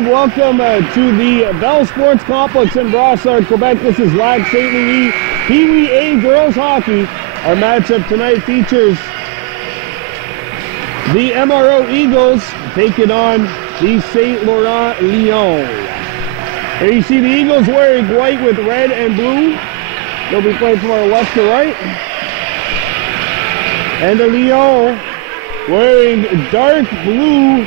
morning. Welcome to the Bell Sports Complex in Brossard, Quebec. This is Lac St-Louis Pee Wee A Girls Hockey. Our matchup tonight features the MRO Eagles taking on the Saint-Laurent Lions. Here you see the Eagles wearing white with red and blue. They'll be playing from our left to right. And the Lions wearing dark blue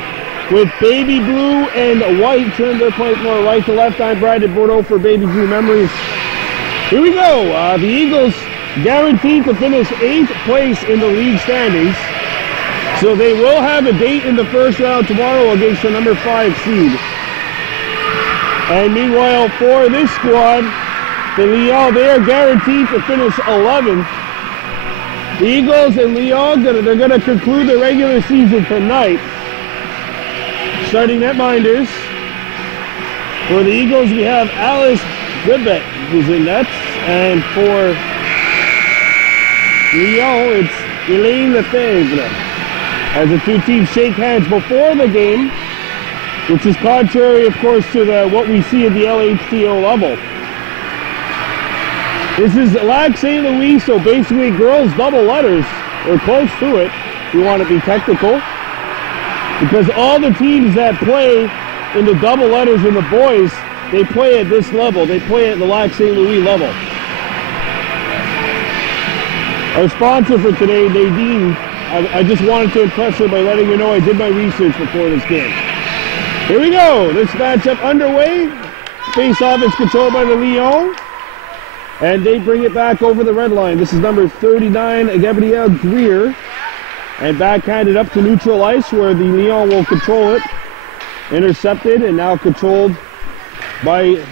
with baby blue and white. They're playing from our right to left. I'm Brandon Bordeaux for Baby Blue Memories. Here we go. The Eagles guaranteed to finish 8th place in the league standings. So they will have a date in the first round tomorrow against the number 5 seed. And meanwhile, for this squad, the Lions, they are guaranteed to finish 11th. The Eagles and Lions, they're going to conclude the regular season tonight. Starting netminders. For the Eagles, we have Alice Goodbeck, who's in nets. And for Lions, it's Elaine Lefebvre. As the two teams shake hands before the game, which is contrary, of course, to what we see at the LHTO level. This is Lac St. Louis, so basically girls double letters, or close to it, if you want to be technical. Because all the teams that play in the double letters in the boys, they play at this level. They play at the Lac St. Louis level. Our sponsor for today, Nadine, I just wanted to impress her by letting her know I did my research before this game. Here we go. This matchup underway. Face-off is controlled by the Lions. And they bring it back over the red line. This is number 39, Gabrielle Greer. And backhanded up to neutral ice where the Lions will control it. Intercepted and now controlled by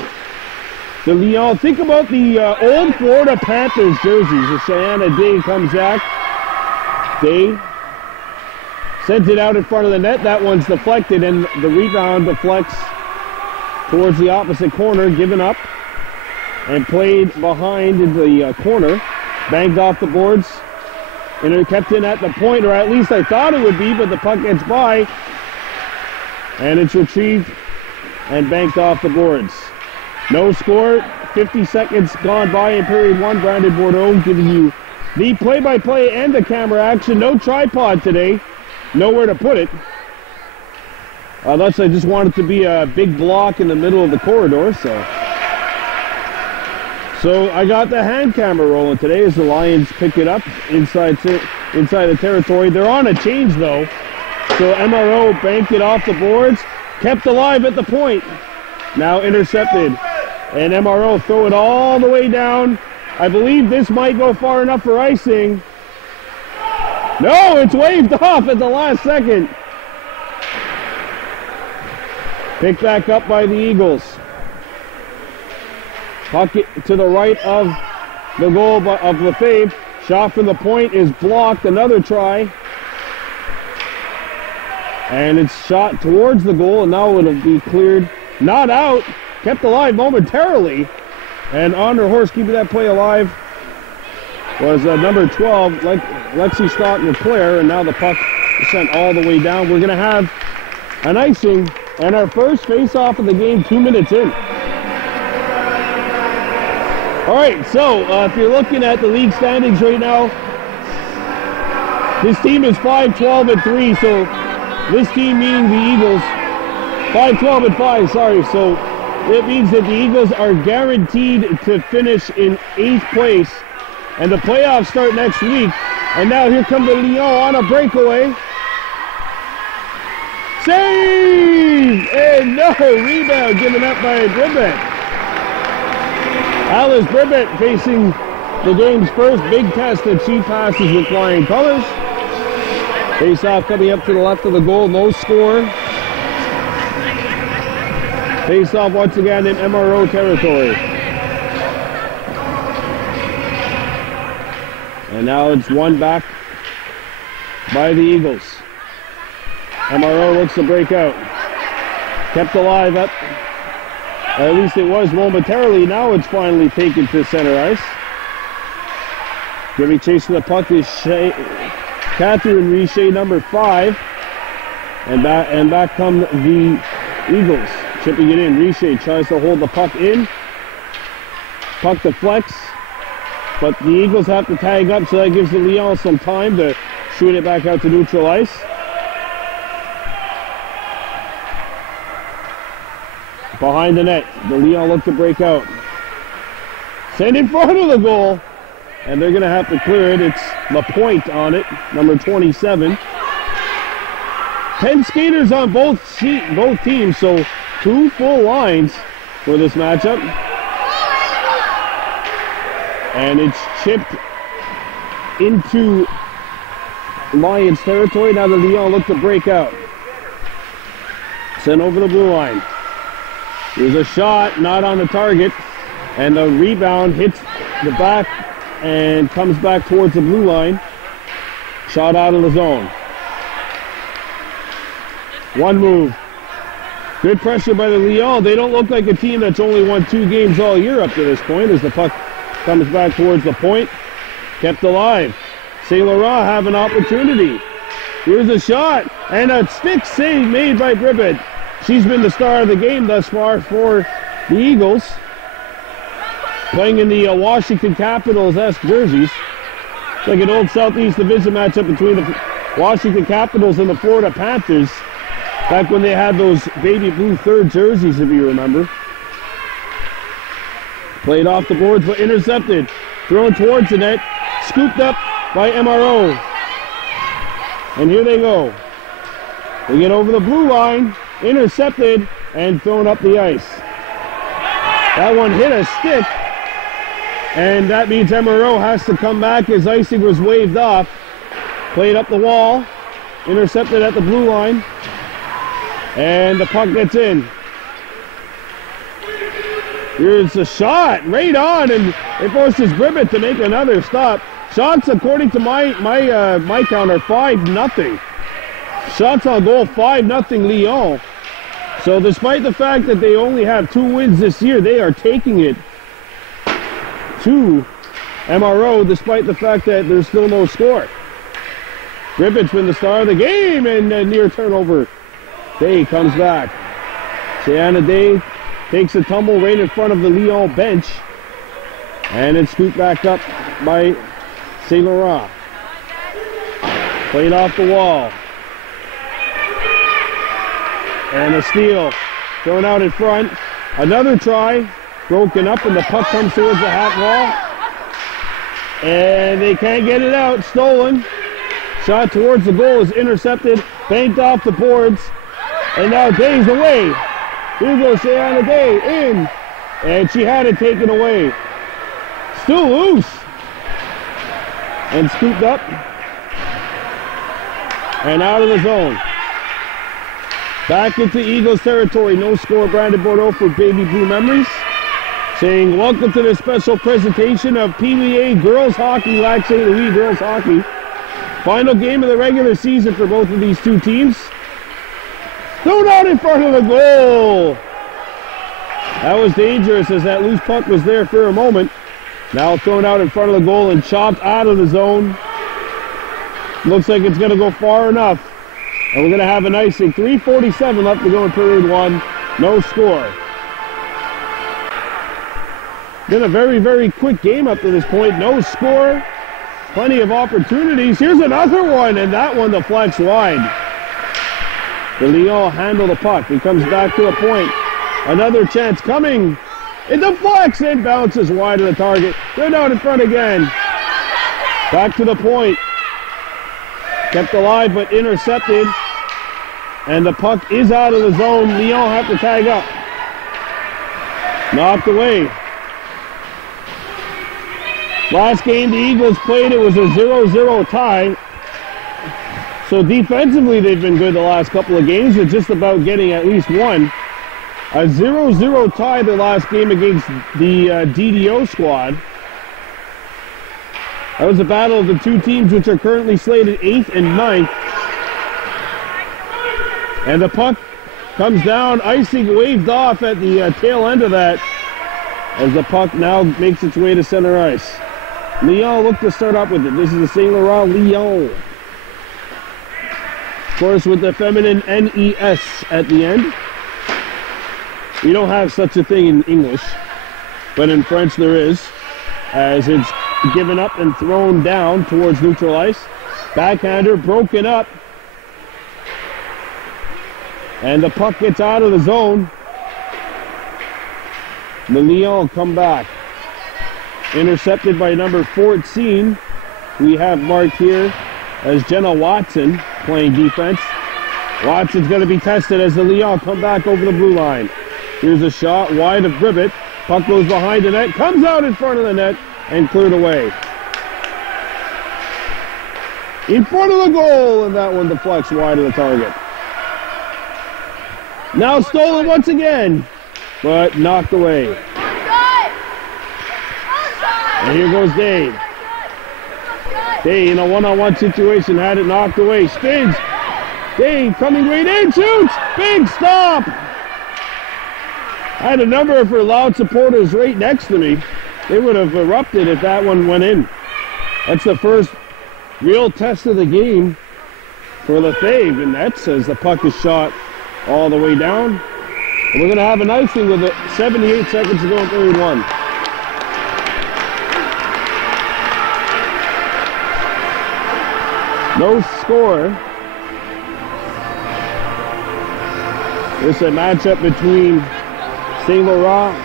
the Lions. Think about the old Florida Panthers jerseys. The Cheyenne Day comes back. Day sends it out in front of the net. That one's deflected and the rebound deflects towards the opposite corner. Given up and played behind in the corner. Banged off the boards. And it kept in at the point, or at least I thought it would be, but the puck gets by. And it's retrieved and banked off the boards. No score, 50 seconds gone by in period 1. Brandon Bordeaux giving you the play-by-play and the camera action. No tripod today. Nowhere to put it. Unless I just want it to be a big block in the middle of the corridor, So I got the hand camera rolling today as the Lions pick it up inside the territory. They're on a change though. So MRO banked it off the boards, kept alive at the point. Now intercepted. And MRO throw it all the way down. I believe this might go far enough for icing. No, it's waved off at the last second. Picked back up by the Eagles. Puck to the right of the goal of Lefebvre. Shot from the point is blocked. Another try. And it's shot towards the goal, and now it'll be cleared. Not out. Kept alive momentarily. And on her horse keeping that play alive was number 12, Lexi Stockton-Claire, and now the puck is sent all the way down. We're going to have an icing and our first face-off of the game 2 minutes in. All right, so if you're looking at the league standings right now, this team is 5-12-3, so this team meaning the Eagles, 5-12-5, sorry, so it means that the Eagles are guaranteed to finish in 8th place, and the playoffs start next week. And now here come the Lions on a breakaway. Save! And no, rebound given up by Bribbett. Alice Bribbett facing the game's first big test that she passes with flying colors. Face-off coming up to the left of the goal, no score. Face-off once again in MRO territory. And now it's won back by the Eagles. MRO looks to break out. Kept alive up. At least it was momentarily. Now it's finally taken to center ice. Jimmy chasing the puck is Catherine Richer, number 5. And back come the Eagles. Chipping it in. Richer tries to hold the puck in. Puck to flex. But the Eagles have to tag up, so that gives the Lions some time to shoot it back out to neutral ice. Behind the net, the Lions look to break out. Send in front of the goal, and they're going to have to clear it. It's Lapointe on it, number 27. 10 skaters on both teams, so 2 full lines for this matchup. And it's chipped into Lions territory. Now the Lions look to break out. Sent over the blue line. There's a shot, not on the target. And the rebound hits the back and comes back towards the blue line. Shot out of the zone. One move. Good pressure by the Lions. They don't look like a team that's only won 2 games all year up to this point as the puck comes back towards the point. Kept alive. Saint-Laurent have an opportunity. Here's a shot. And a stick save made by Griffith. She's been the star of the game thus far for the Eagles. Playing in the Washington Capitals-esque jerseys. It's like an old Southeast Division matchup between the Washington Capitals and the Florida Panthers. Back when they had those baby blue third jerseys, if you remember. Played off the boards, but intercepted. Thrown towards the net. Scooped up by MRO. And here they go. They get over the blue line. Intercepted and thrown up the ice. That one hit a stick. And that means MRO has to come back as icing was waved off. Played up the wall. Intercepted at the blue line. And the puck gets in. Here's a shot, right on, and it forces Griffith to make another stop. Shots, according to my count, are 5-0. Shots on goal, 5-0 Lyon. So despite the fact that they only have 2 wins this year, they are taking it to MRO, despite the fact that there's still no score. Griffith's been the star of the game, and a near turnover. Day comes back. Sienna Day takes a tumble right in front of the Lyon bench. And it's scooped back up by Saint-Laurent. Played off the wall. And a steal. Thrown out in front. Another try. Broken up, and the puck comes towards the half wall. And they can't get it out. Stolen. Shot towards the goal is intercepted. Banked off the boards. And now Day's away. Here goes Sienna Day in. And she had it taken away. Still loose. And scooped up. And out of the zone. Back into Eagles territory. No score, Brandon Bordeaux for Baby Blue Memories. Saying welcome to this special presentation of PWA Girls Hockey, Lac St. Louis Girls Hockey. Final game of the regular season for both of these 2 teams. Thrown out in front of the goal. That was dangerous as that loose puck was there for a moment. Now thrown out in front of the goal and chopped out of the zone. Looks like it's going to go far enough. And we're going to have an icing. 3:47 left to go in period 1. No score. Been a very, very quick game up to this point. No score. Plenty of opportunities. Here's another one, and that one deflects wide. The Lyon handle the puck. It comes back to a point. Another chance coming. It deflects and bounces wide of the target. They're down in front again. Back to the point. Kept alive but intercepted. And the puck is out of the zone. Lyon have to tag up. Knocked away. Last game the Eagles played, it was a 0-0 tie. So defensively, they've been good the last couple of games. They're just about getting at least one. A 0-0 tie the last game against the DDO squad. That was a battle of the 2 teams which are currently slated 8th and 9th. And the puck comes down, icing waved off at the tail end of that as the puck now makes its way to center ice. Lyon look to start up with it. This is the Saint-Laurent Lyon. Of course, with the feminine NES at the end. We don't have such a thing in English, but in French there is, as it's given up and thrown down towards neutral ice. Backhander broken up, and the puck gets out of the zone. The Lyon come back. Intercepted by number 14. We have marked here as Jenna Watson playing defense. Watson's going to be tested as the Lyon come back over the blue line. Here's a shot wide of Bribbett. Puck goes behind the net, comes out in front of the net, and cleared away. In front of the goal, and that one deflects wide of the target. Now stolen once again, but knocked away. And here goes Dave. Dave in a one-on-one situation had it knocked away. Spins. Dave coming right in, shoots. Big stop. I had a number of her loud supporters right next to me. They would have erupted if that one went in. That's the first real test of the game for Lefebvre, and that says the puck is shot all the way down. And we're going to have an icing with it. 78 seconds to go in period one. No score. This is a matchup between Saint-Laurent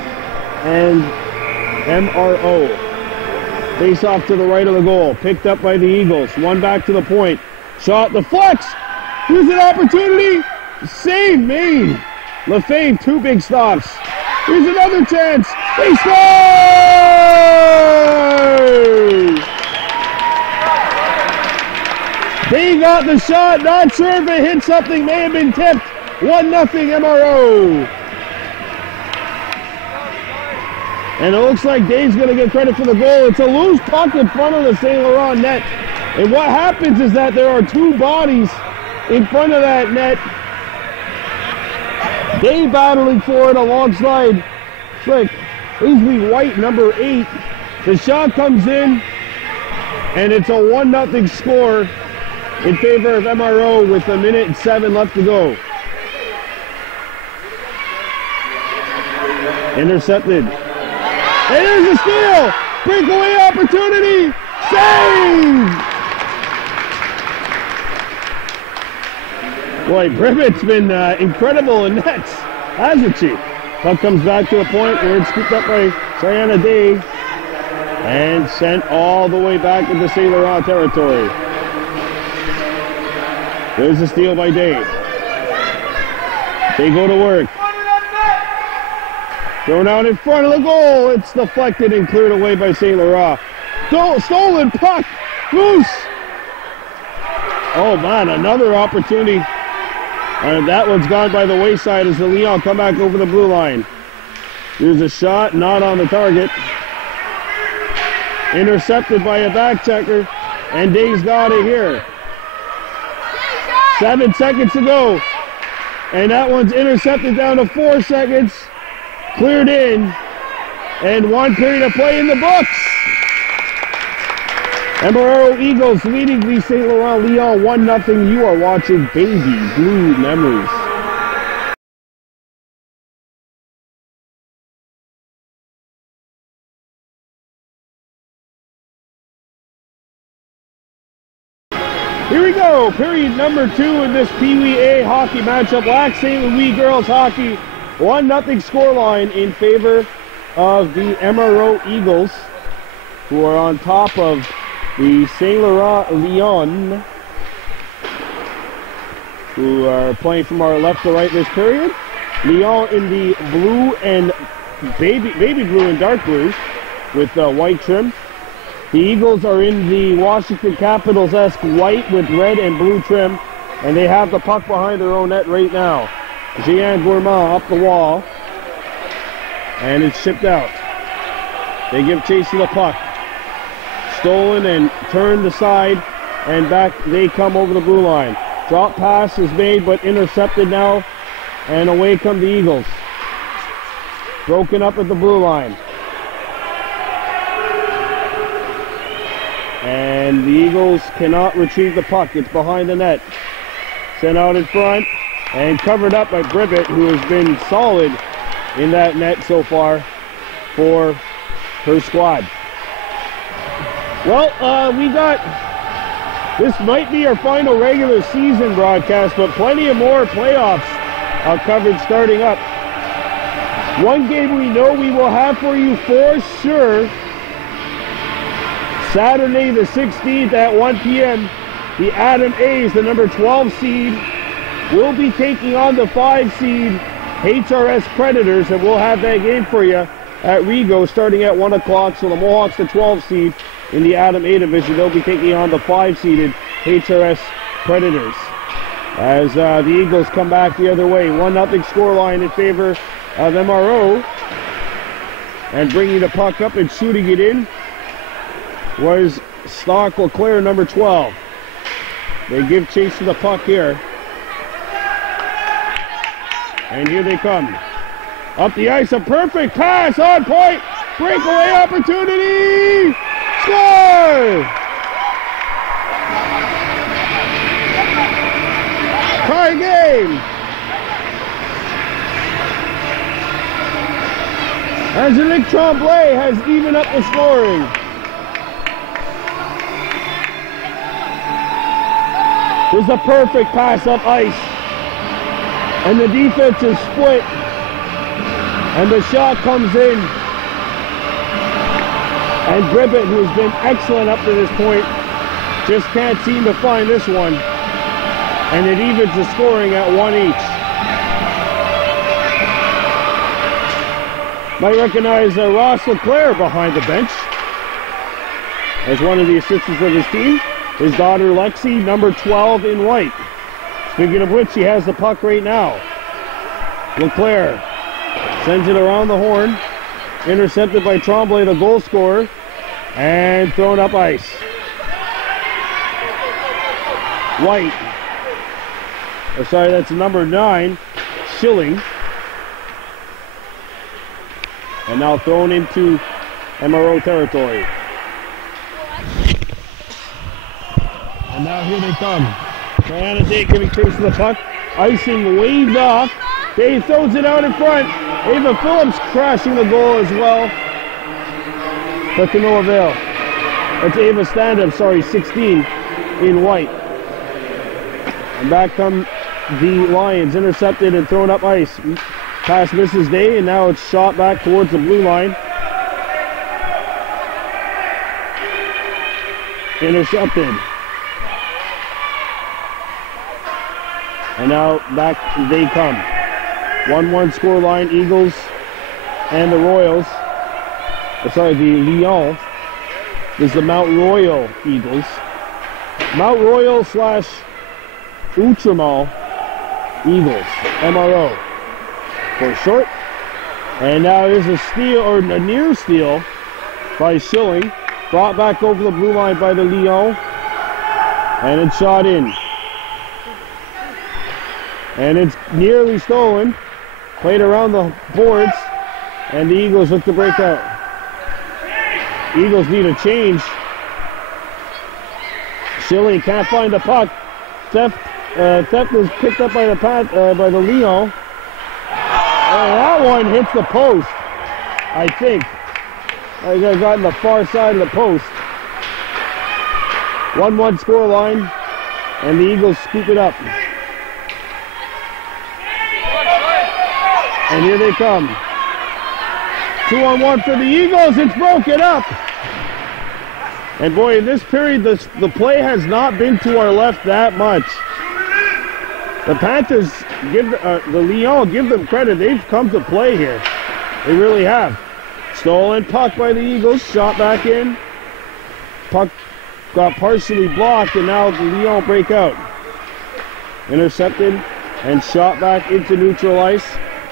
and MRO. Face off to the right of the goal. Picked up by the Eagles. One back to the point. Shot deflects. Here's an opportunity. Save made. Lefebvre, two big stops. Here's another chance. They score! They got the shot. Not sure if it hit something. May have been tipped. 1-0 MRO. And it looks like Dave's going to get credit for the goal. It's a loose puck in front of the Saint-Laurent net. And what happens is that there are two bodies in front of that net. Dave battling for it alongside Slick. Ainsley White, number 8. The shot comes in, and it's a 1-0 score in favor of MRO with 1:07 left to go. Intercepted. And there's a steal! Breakaway opportunity! Save! Boy, Bribbett's been incredible in nets, hasn't she? Puck comes back to the point where it's scooped up by Sienna Day and sent all the way back into Saint-Laurent territory. There's a steal by Dave. They go to work. Thrown out in front of the goal. It's deflected and cleared away by Saint-Laurent. Stolen puck. Loose. Oh, man, another opportunity. And that one's gone by the wayside as the Lyon come back over the blue line. Here's a shot, not on the target. Intercepted by a back checker. And Dave's got it here. 7 seconds to go. And that one's intercepted down to 4 seconds. Cleared in, and 1 period of play in the books. MRO Eagles leading the Saint-Laurent Lyon 1-0. You are watching Baby Blue Memories. Here we go, period number 2 in this Pee Wee A hockey matchup. Lac St. Louis girls hockey. 1-0 scoreline in favor of the MRO Eagles, who are on top of the Saint-Laurent Lyon, who are playing from our left to right this period. Lyon in the blue and baby blue and dark blue with white trim. The Eagles are in the Washington Capitals-esque white with red and blue trim, and they have the puck behind their own net right now. Jeanne Gourmand up the wall, and it's shipped out. They give chase to the puck. Stolen and turned aside, and back they come over the blue line. Drop pass is made, but intercepted now, and away come the Eagles. Broken up at the blue line. And the Eagles cannot retrieve the puck. It's behind the net. Sent out in front. And covered up by Bribbett, who has been solid in that net so far for her squad. Well, this might be our final regular season broadcast, but plenty of more playoffs coverage starting up. One game we know we will have for you for sure, Saturday the 16th at 1 p.m., the Adam A's, the number 12 seed, will be taking on the 5 seed HRS Predators, and we'll have that game for you at Rigo starting at 1 o'clock. So the Mohawks, the 12 seed in the Adam A division, they'll be taking on the 5-seeded HRS Predators. As the Eagles come back the other way, 1-0 scoreline in favor of MRO. And bringing the puck up and shooting it in was Stock LeClaire, number 12. They give chase to the puck here. And here they come. Up the ice, a perfect pass on point. Breakaway opportunity. Score! Tie game. Angelique Tremblay has evened up the scoring. This is a perfect pass up ice. And the defense is split. And the shot comes in. And Gribbett, who has been excellent up to this point, just can't seem to find this one. And it evens the scoring at 1 each. Might recognize Ross LeClaire behind the bench as one of the assistants of his team. His daughter Lexi, number 12 in white. Speaking of which, she has the puck right now. LeClaire sends it around the horn. Intercepted by Tremblay, the goal scorer. And thrown up ice. White. Oh, sorry, that's number 9. Schilling. And now thrown into MRO territory. And now here they come. Diana Day giving chase to the puck. Icing waved off. Dave throws it out in front. Ava Phillips crashing the goal as well. But to no avail. That's Ava Stand-Up, 16 in white. And back come the Lions. Intercepted and thrown up ice. Pass misses Day, and now it's shot back towards the blue line. Intercepted. And now back they come. 1-1 scoreline, Eagles and the Royals. The Lyon. This is the Mount Royal Eagles. Mount Royal / Outremal Eagles. MRO for short. And now here's a steal, or a near steal by Schilling. Brought back over the blue line by the Lyon. And it's shot in. And it's nearly stolen. Played around the boards. And the Eagles look to break out. Eagles need a change. Schilling can't find the puck. Theft was picked up by the Lyon. And that one hits the post, I think. I got on the far side of the post. 1-1 scoreline, and the Eagles scoop it up. And here they come. 2-on-1 for the Eagles. It's broken up. And boy, in this period, the play has not been to our left that much. The Panthers the Lyon, give them credit. They've come to play here. They really have. Stolen puck by the Eagles. Shot back in. Puck got partially blocked, and now the Lyon break out. Intercepted and shot back into neutral ice.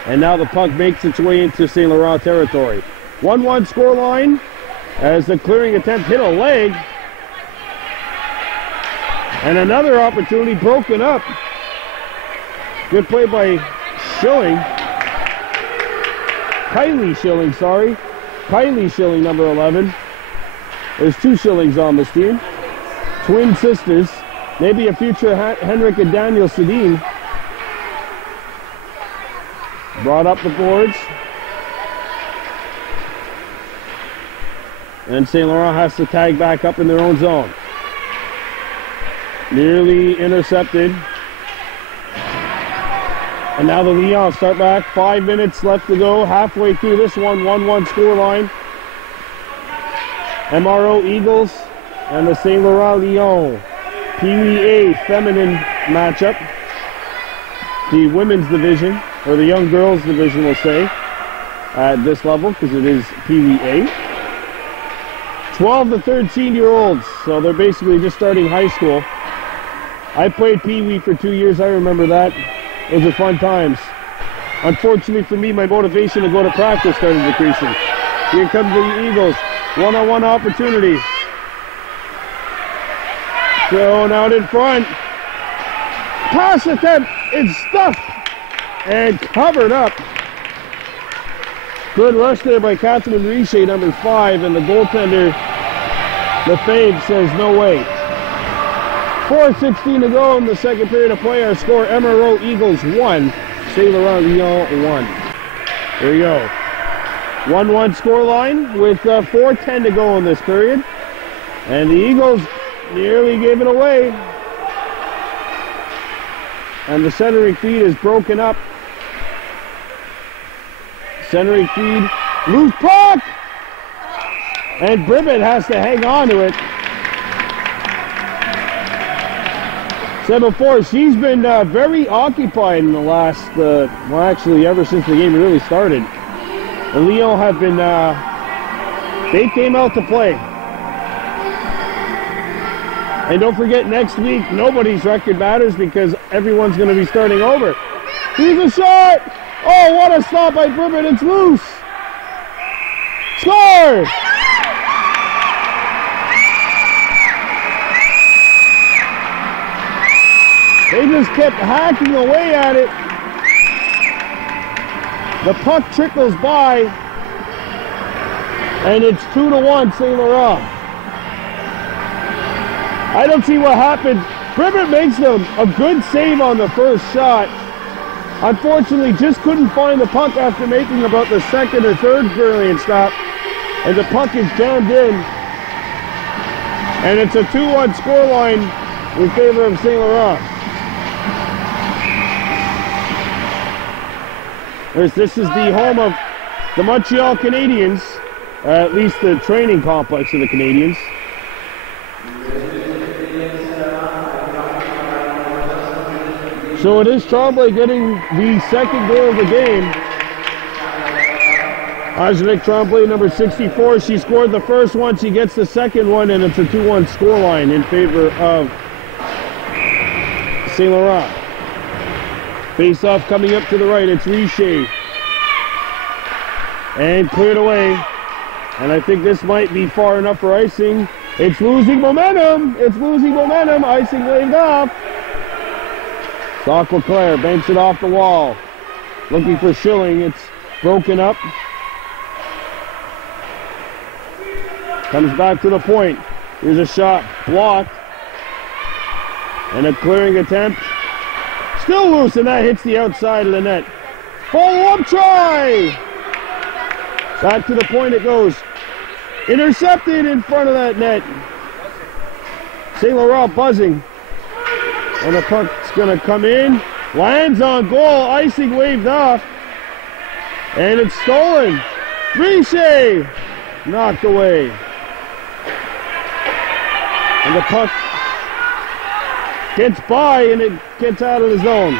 And now the puck makes its way into Saint-Laurent territory. 1-1 scoreline as the clearing attempt hit a leg. And another opportunity broken up. Good play by Schilling. Kylie Schilling, sorry. Kylie Schilling, number 11. There's 2 Schillings on this team. Twin sisters. Maybe a future Henrik and Daniel Sedin. Brought up the boards. And Saint-Laurent has to tag back up in their own zone. Nearly intercepted. And now the Lyon start back. 5 minutes left to go. Halfway through this one. 1-1 scoreline. MRO Eagles and the Saint-Laurent Lyon. Pee-wee A Feminin matchup. The women's division, or the young girls division, we'll say, at this level, because it is Pee-wee A. 12 to 13-year-olds, so they're basically just starting high school. I played Pee-wee for 2 years, I remember that. Those are fun times. Unfortunately for me, my motivation to go to practice started decreasing. Here comes the Eagles. One-on-one opportunity. Thrown out in front. Pass attempt. It's stuffed and covered up. Good rush there by Catherine Richer, number 5, and the goaltender, Lefebvre, says no way. 4:16 to go in the second period of play. Our score, MRO Eagles 1, Saint-Laurent Lyon 1. There you go. 1-1 scoreline with 4:10 to go in this period. And the Eagles nearly gave it away. And the centering feed is broken up. Centering feed, loose puck! And Bribbett has to hang on to it. Said before, she's been very occupied in the last, well actually ever since the game really started. The Lyon have been, they came out to play. And don't forget, next week, nobody's record matters because everyone's going to be starting over. Here's a shot! Oh, what a stop by Bribbett, it's loose! Score! They just kept hacking away at it. The puck trickles by, and it's 2-1 Saint-Laurent. I don't see what happened. Bribbett makes them a good save on the first shot. Unfortunately, just couldn't find the puck after making about the second or third brilliant stop. And the puck is jammed in. And it's a 2-1 scoreline in favor of Saint-Laurent. This is the home of the Montreal Canadiens, at least the training complex of the Canadiens. So it is Tremblay getting the second goal of the game. Angelique Tremblay, number 64, she scored the first one, she gets the second one, and it's a 2-1 scoreline in favor of Saint-Laurent. Face-off coming up to the right, it's Richer. And cleared away. And I think this might be far enough for icing. It's losing momentum! It's losing momentum! Icing waved off. Doc Leclerc banks it off the wall. Looking for Schilling. It's broken up. Comes back to the point. Here's a shot. Blocked. And a clearing attempt. Still loose, and that hits the outside of the net. Follow-up try! Back to the point it goes. Intercepted in front of that net. Saint-Laurent buzzing. And the puck's going to come in. Lands on goal. Icing waved off. And it's stolen. Richer! Knocked away. And the puck gets by and it gets out of the zone.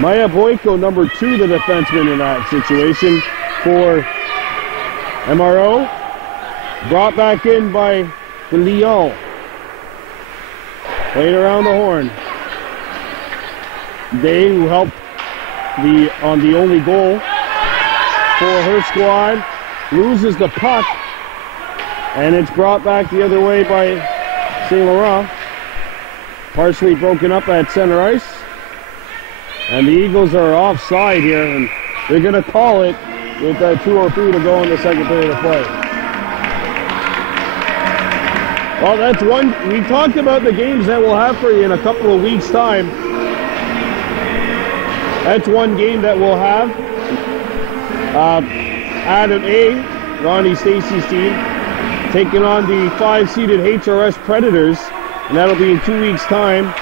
Maya Boyko, number 2, the defenseman in that situation for MRO. Brought back in by the Lyon. Played around the horn. Day, who helped on the only goal for her squad, loses the puck, and it's brought back the other way by Saint-Laurent. Partially broken up at center ice. And the Eagles are offside here, and they're going to call it with 2:03 to go in the second period of play. Well, that's one. We talked about the games that we'll have for you in a couple of weeks' time. That's one game that we'll have. Adam A, Ronnie Stacy's team, taking on the 5-seeded HRS Predators, and that'll be in 2 weeks' time.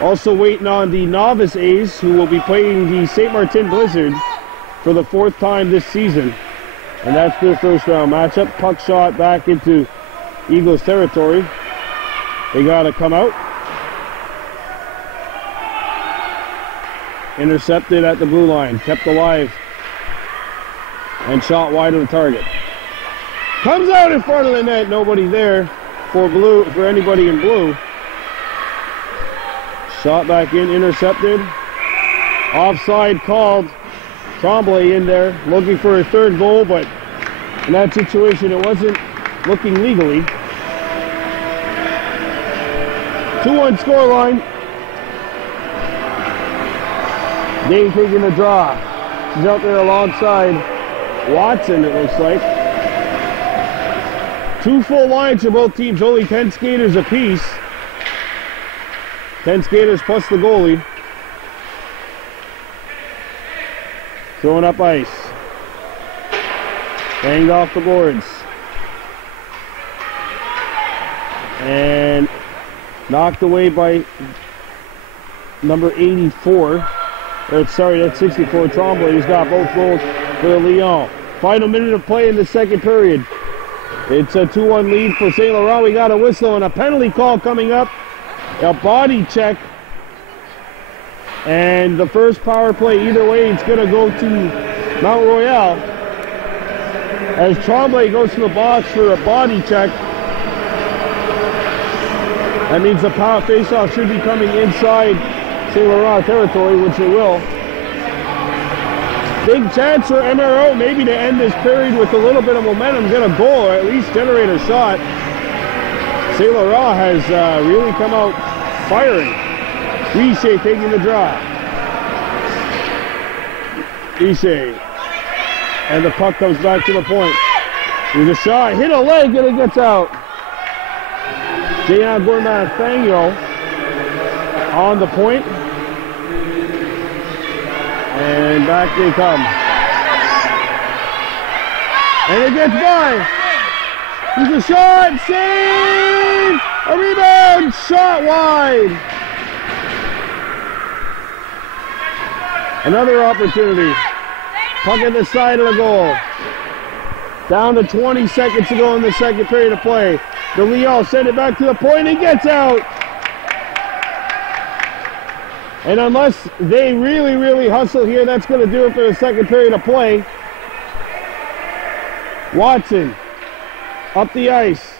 Also waiting on the Novice A's, who will be playing the St. Martin Blizzard for the 4th time this season. And that's their first round matchup. Puck shot back into Eagles territory. They got to come out. Intercepted at the blue line, kept alive, and shot wide of the target. Comes out in front of the net, nobody there for anybody in blue. Shot back in, intercepted. Offside called. Tremblay in there, looking for a third goal, but in that situation it wasn't looking legally. 2-1 scoreline. Dave taking the draw. He's out there alongside Watson, it looks like. 2 full lines for both teams, only 10 skaters apiece. 10 skaters plus the goalie. Throwing up ice. Banged off the boards. And knocked away by number 84. Sorry, that's 64. Tremblay, who's got both goals for the Lyon. Final minute of play in the second period. It's a 2-1 lead for Saint-Laurent. We got a whistle and a penalty call coming up. A body check. And the first power play, either way, it's going to go to Mount Royal. As Tremblay goes to the box for a body check. That means the power face-off should be coming inside Saint-Laurent territory, which it will. Big chance for MRO maybe to end this period with a little bit of momentum, get a goal, or at least generate a shot. Saint-Laurent has really come out firing. Richer taking the draw. Richer. And the puck comes back to the point. There's a shot, hit a leg, and it gets out. Jean Gourmand-Fagnon on the point. And back they come. And it gets by. There's a shot, save! A rebound, shot wide. Another opportunity. Puck at the side of the goal. Down to 20 seconds to go in the second period of play. The Lyon send it back to the point and gets out. And unless they really, really hustle here, that's going to do it for the second period of play. Watson up the ice.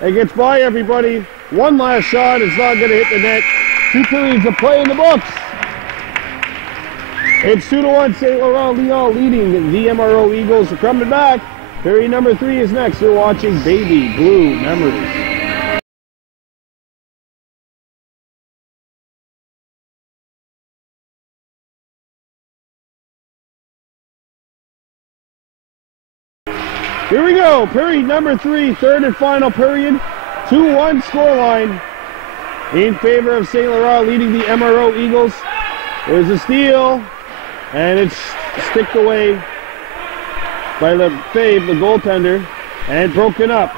It gets by everybody. One last shot. It's not going to hit the net. 2 periods of play in the books. It's 2-1 Saint-Laurent Lyon leading the MRO Eagles. Are coming back. Period number 3 is next. You're watching Baby Blue Memories. Here we go. Period number 3, third and final period. 2-1 scoreline in favor of Saint-Laurent leading the MRO Eagles. There's a steal. And it's sticked away by Lefebvre, the goaltender, and broken up.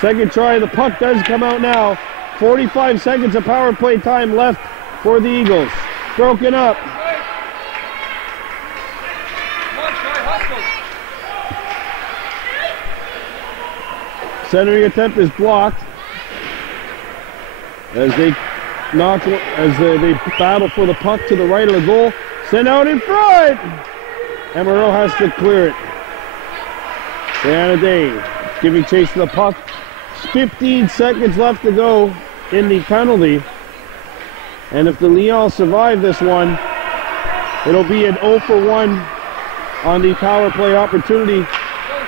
Second try, the puck does come out now. 45 seconds of power play time left for the Eagles. Broken up. Centering attempt is blocked as they they battle for the puck to the right of the goal. Sent out in front. MRO has to clear it. Diana Day giving chase to the puck. 15 seconds left to go in the penalty. And if the Lyon survive this one, it'll be an 0 for 1 on the power play opportunity,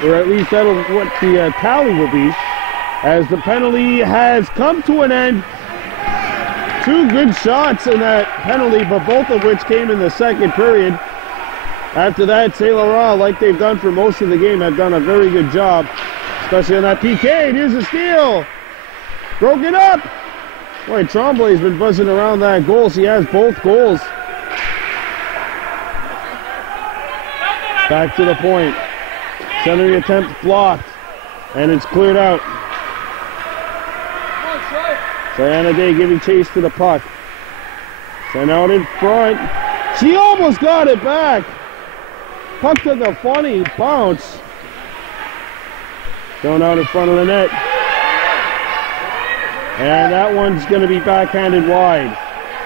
or at least that'll what the tally will be, as the penalty has come to an end. 2 good shots in that penalty, but both of which came in the second period. After that, Saint-Laurent, like they've done for most of the game, have done a very good job, especially on that PK. Here's a steal. Broken up. Boy, Tremblay's been buzzing around that goal. He has both goals Back to the point. Centering attempt blocked. And it's cleared out. Diana Day giving chase to the puck. Sent out in front. She almost got it back. Puck took a funny bounce. Thrown out in front of the net. And that one's going to be backhanded wide.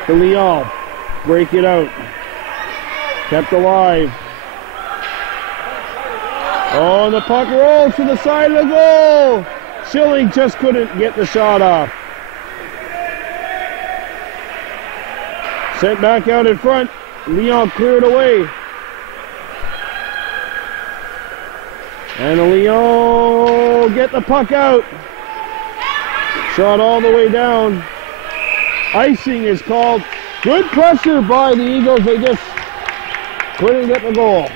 To Leon. Break it out. Kept alive. Oh, and the puck rolls to the side of the goal. Schilling just couldn't get the shot off. Sent back out in front. Leon cleared away. And Leon get the puck out. Shot all the way down. Icing is called. Good pressure by the Eagles. They just couldn't get the goal.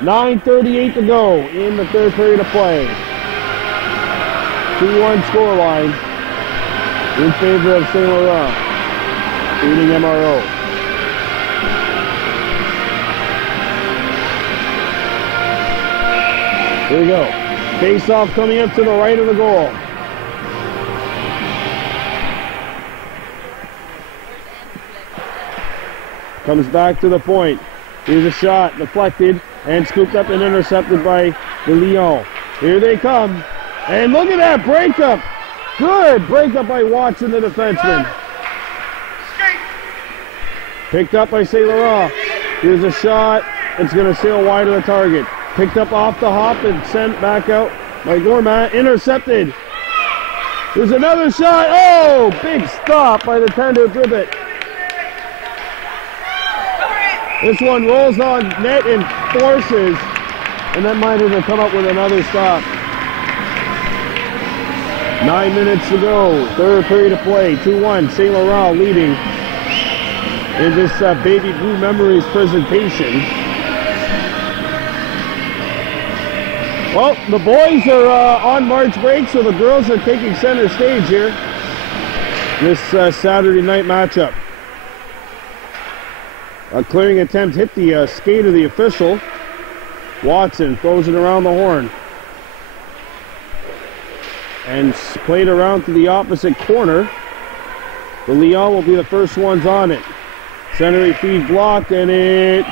9:38 to go in the third period of play. 2-1 scoreline in favor of Saint-Laurent, beating MRO. Here we go. Face-off coming up to the right of the goal. Comes back to the point. Here's a shot, deflected, and scooped up and intercepted by the Lyon. Here they come. And look at that breakup. Good breakup by Watson, the defenseman. Picked up by Saint-Laurent. Here's a shot. It's going to sail wide of the target. Picked up off the hop and sent back out by Gourmand. Intercepted. There's another shot. Oh, big stop by the tender Dribbit. This one rolls on net and forces, and that might have come up with another stop. 9 minutes to go, third period of play, 2-1, Saint-Laurent leading in this Baby Blue Memories presentation. Well, the boys are on March break, so the girls are taking center stage here. This Saturday night matchup. A clearing attempt hit the skate of the official. Watson throws it around the horn. And played around to the opposite corner. The Lyon will be the first ones on it. Centering feed blocked, and it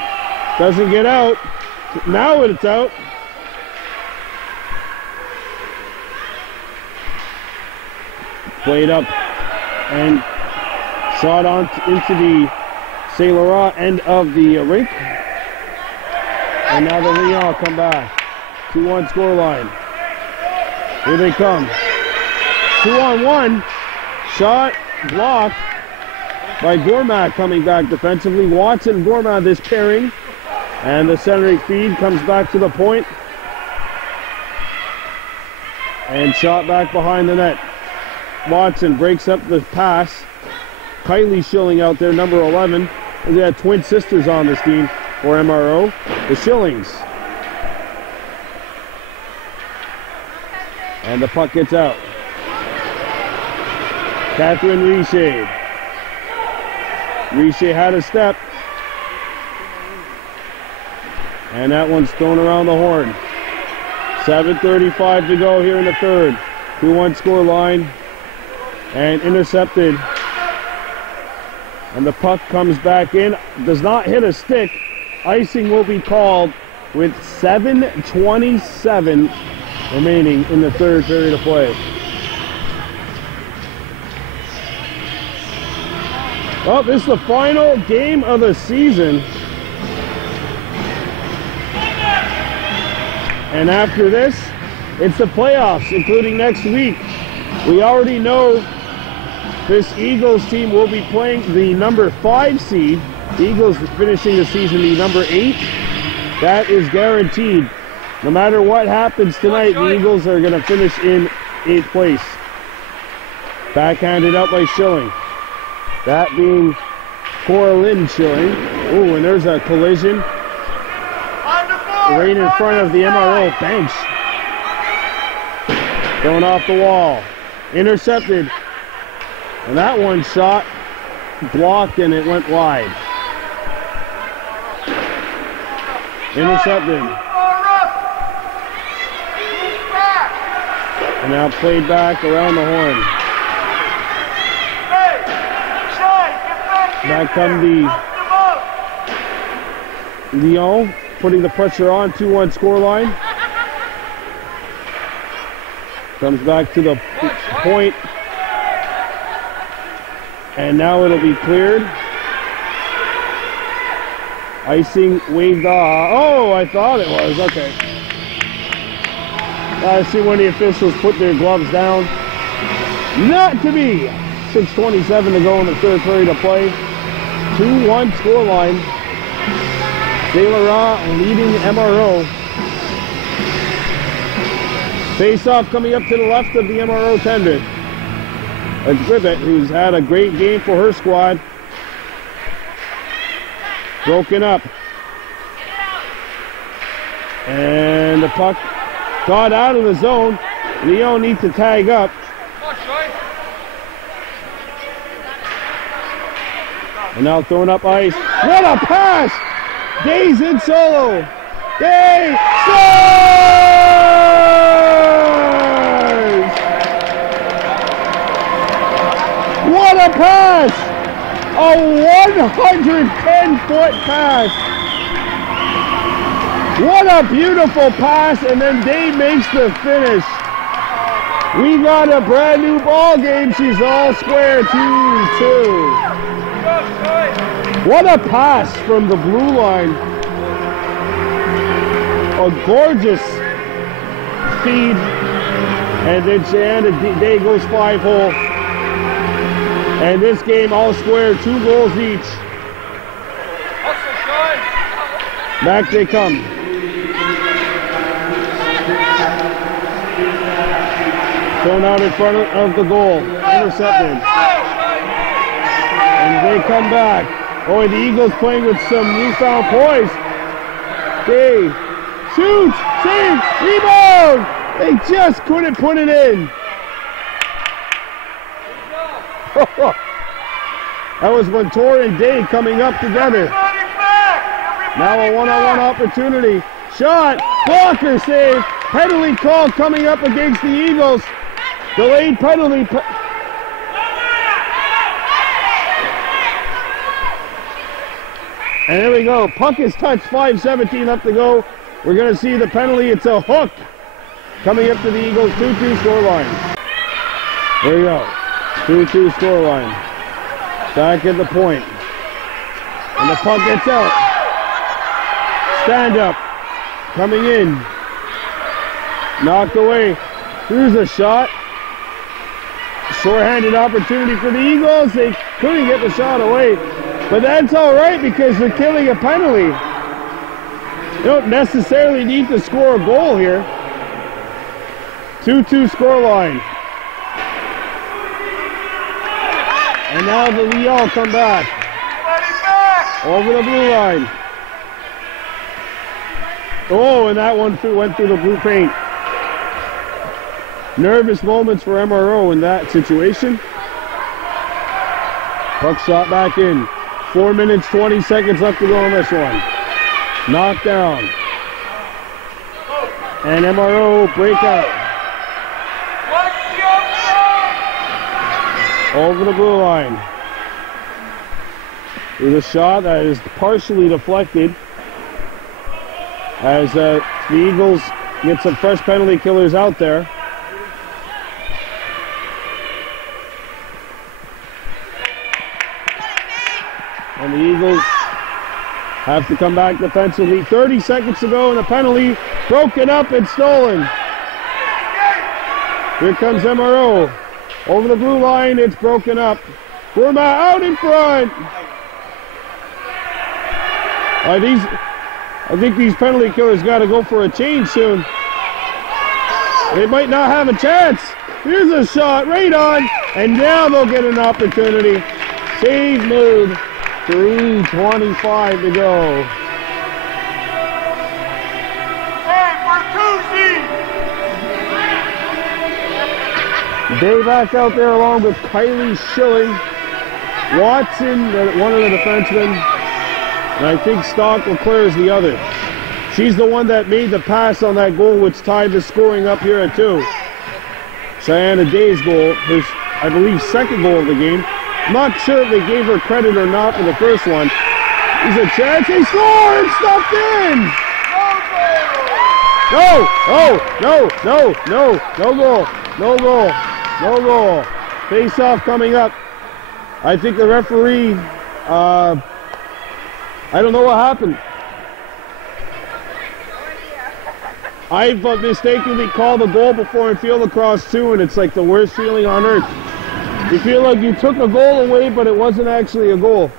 doesn't get out. Now it's out. Played up and shot on into the Saint-Laurent end of the rink. And now the Lyon come back. 2-1 scoreline. Here they come. 2-on-1. Shot blocked by Gourmand coming back defensively. Watson and Gourmand this pairing. And the centering feed comes back to the point. And shot back behind the net. Watson breaks up the pass. Kylie Schilling out there, number 11. And they had twin sisters on this team for MRO. The Schillings. And the puck gets out. Catherine Richer. Richer had a step. And that one's thrown around the horn. 7:35 to go here in the third. 2-1 score line. And intercepted. And the puck comes back in. Does not hit a stick. Icing will be called with 7:27 remaining in the third period of play. Well, this is the final game of the season. And after this, it's the playoffs, including next week. We already know this Eagles team will be playing the number 5 seed. The Eagles finishing the season the number 8. That is guaranteed. No matter what happens tonight, the Eagles are going to finish in 8th place. Backhanded out by Schilling. That being Coraline Schilling. Oh, and there's a collision right in front of the MRO bench. Going off the wall. Intercepted. And that one shot blocked and it went wide. Intercepted. And now played back around the horn. Back come the Lyon, putting the pressure on, 2-1 scoreline. Comes back to the point. And now it'll be cleared. Icing waved off. Oh, I thought it was. Okay. I see when the officials put their gloves down. Not to be. 6:27 to go in the third period of play. 2-1 scoreline. Saint-Laurent leading MRO. Face-off coming up to the left of the MRO tender. That's Gribbett, who's had a great game for her squad. Broken up. And the puck got out of the zone. Lyon needs to tag up. And now throwing up ice. What a pass! Day's in solo. Day scores! What a pass! A 110-foot pass. What a beautiful pass, and then Day makes the finish. We got a brand new ball game. She's all square, 2-2. What a pass from the blue line. A gorgeous feed. And then Shannon Day goes 5-hole. And this game all square, 2 goals each. Back they come. Thrown out in front of the goal. Intercepted. And they come back. Oh, the Eagles playing with some newfound poise. Day shoots, saves, rebound! They just couldn't put it in. That was Montour and Day coming up together. Now a one-on-one opportunity. Shot, blocker save, penalty call coming up against the Eagles. Delayed penalty. And there we go. Puck is touched, 5:17 left to go. We're going to see the penalty. It's a hook coming up to the Eagles. 2-2 scoreline. There you go. 2-2 scoreline. Back at the point. And the puck gets out. Stand up. Coming in. Knocked away. Here's a shot. Short-handed opportunity for the Eagles. They couldn't get the shot away. But that's all right because they're killing a penalty. You don't necessarily need to score a goal here. 2-2 scoreline. And now the Lyon come back. Over the blue line. Oh, and that one went through the blue paint. Nervous moments for MRO in that situation. Puck shot back in. 4 minutes, 20 seconds left to go on this one. Knocked down. And MRO breakout. Over the blue line. There's a shot that is partially deflected as the Eagles get some fresh penalty killers out there. And the Eagles have to come back defensively. 30 seconds to go and the penalty broken up and stolen. Here comes MRO. Over the blue line, it's broken up. Burma out in front. I think these penalty killers got to go for a change soon. They might not have a chance. Here's a shot right on, and now they'll get an opportunity. Save made. 3:25 to go. Day back out there along with Kylie Schilling. Watson, one of the defensemen. And I think Stock LeClaire is the other. She's the one that made the pass on that goal which tied the scoring up here at 2. Diana Day's goal, her, I believe, second goal of the game. I'm not sure if they gave her credit or not for the first one. He's a chance. They score and stuffed in. No, no goal, no goal, no goal. Face-off coming up. I think the referee, I don't know what happened. I've mistakenly called a goal before in field lacrosse too, and it's like the worst feeling on earth. You feel like you took a goal away, but it wasn't actually a goal.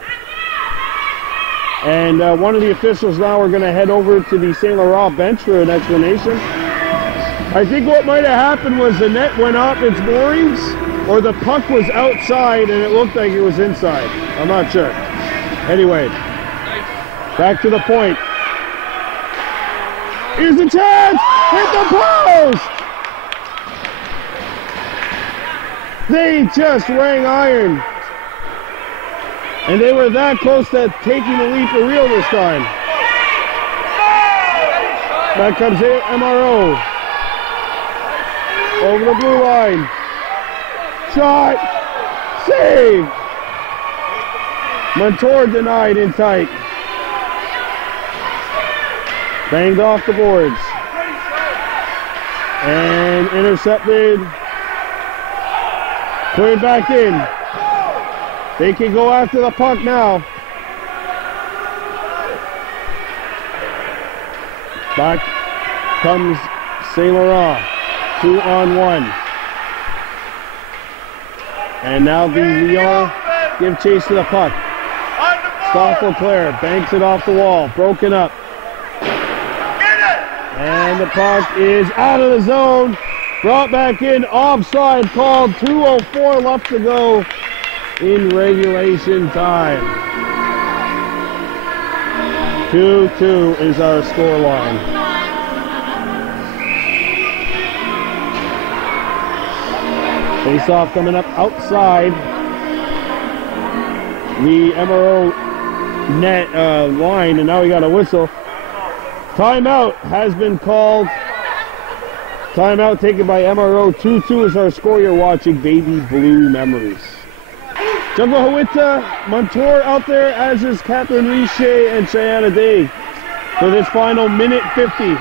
And one of the officials now are going to head over to the Saint-Laurent bench for an explanation. I think what might have happened was the net went off its moorings, or the puck was outside and it looked like it was inside. I'm not sure. Anyway, back to the point. Here's the chance! Hit the post! They just rang iron. And they were that close to taking the lead for real this time. Back comes MRO. Over the blue line. Shot. Save. Montour denied in tight. Banged off the boards. And intercepted. Cleared back in. They can go after the puck now. Back comes Saint-Laurent. 2-on-1. And now the Lyon give chase to the puck. Stoffel Claire banks it off the wall. Broken up. And the puck is out of the zone. Brought back in. Offside called. 2:04 left to go in regulation time. 2-2 is our scoreline. Face-off coming up outside the MRO net line, and now we got a whistle. Timeout has been called. Timeout taken by MRO. 2-2 is our score. You're watching Baby Blue Memories. Jungle Hawita, Montour out there, as is Catherine Richer and Cheyenne Day for this final minute 50.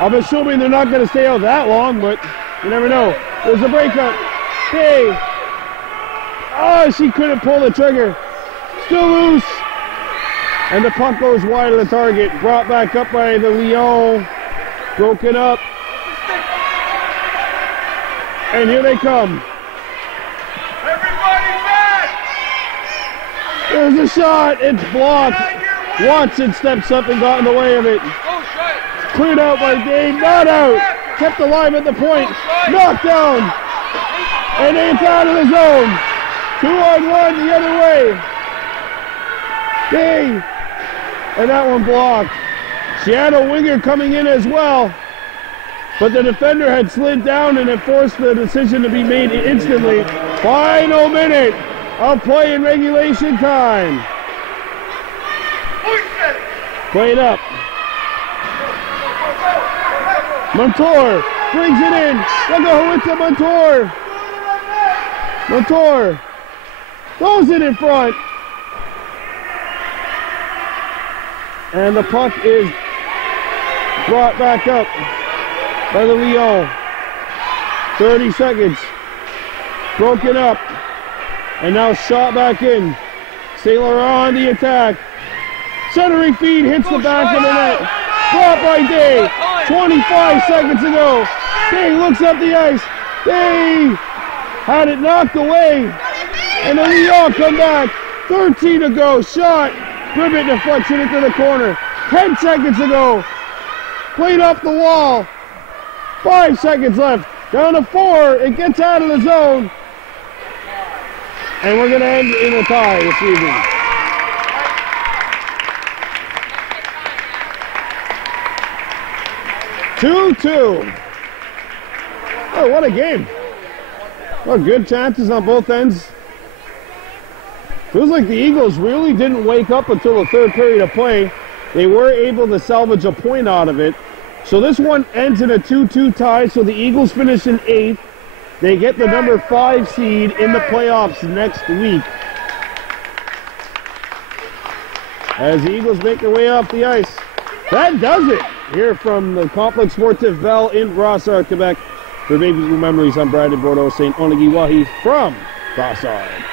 I'm assuming they're not going to stay out that long, but you never know. There's a breakup. Hey! Oh, she couldn't pull the trigger. Still loose. And the puck goes wide of the target. Brought back up by the Lyon. Broken up. And here they come. Everybody back! There's a shot. It's blocked. Watson steps up and got in the way of it. Cleared out by Dave. Not out. Kept alive at the point. Knocked down. And it's out of the zone. 2-on-1 the other way. Dave. And that one blocked. She had a winger coming in as well. But the defender had slid down and it forced the decision to be made instantly. Final minute of play in regulation time. Played up. Montour brings it in. Look at Hawita Montour. Montour throws it in front. And the puck is brought back up by the Lyon. 30 seconds. Broken up. And now shot back in. Saint-Laurent on the attack. Centering feed hits the back of the net. Brought by Day. 25 seconds ago. Day looks up the ice. Day had it knocked away. And the Lyon come back. 13 to go. Shot. Ribbon deflection into the corner. 10 seconds ago. Played off the wall. 5 seconds left. Down to 4. It gets out of the zone. And we're going to end in a tie this evening. Two. Oh, what a game. Oh, good chances on both ends. Feels like the Eagles really didn't wake up until the third period of play. They were able to salvage a point out of it. So this one ends in a 2-2 tie, so the Eagles finish in 8th. They get the number 5 seed in the playoffs next week. As the Eagles make their way off the ice. That does it here from the Complexe Sportif Bell in Brossard, Quebec. For Baby Blue Memories, I'm Brandon Bordeaux, St. Onigi Wahi from Brossard.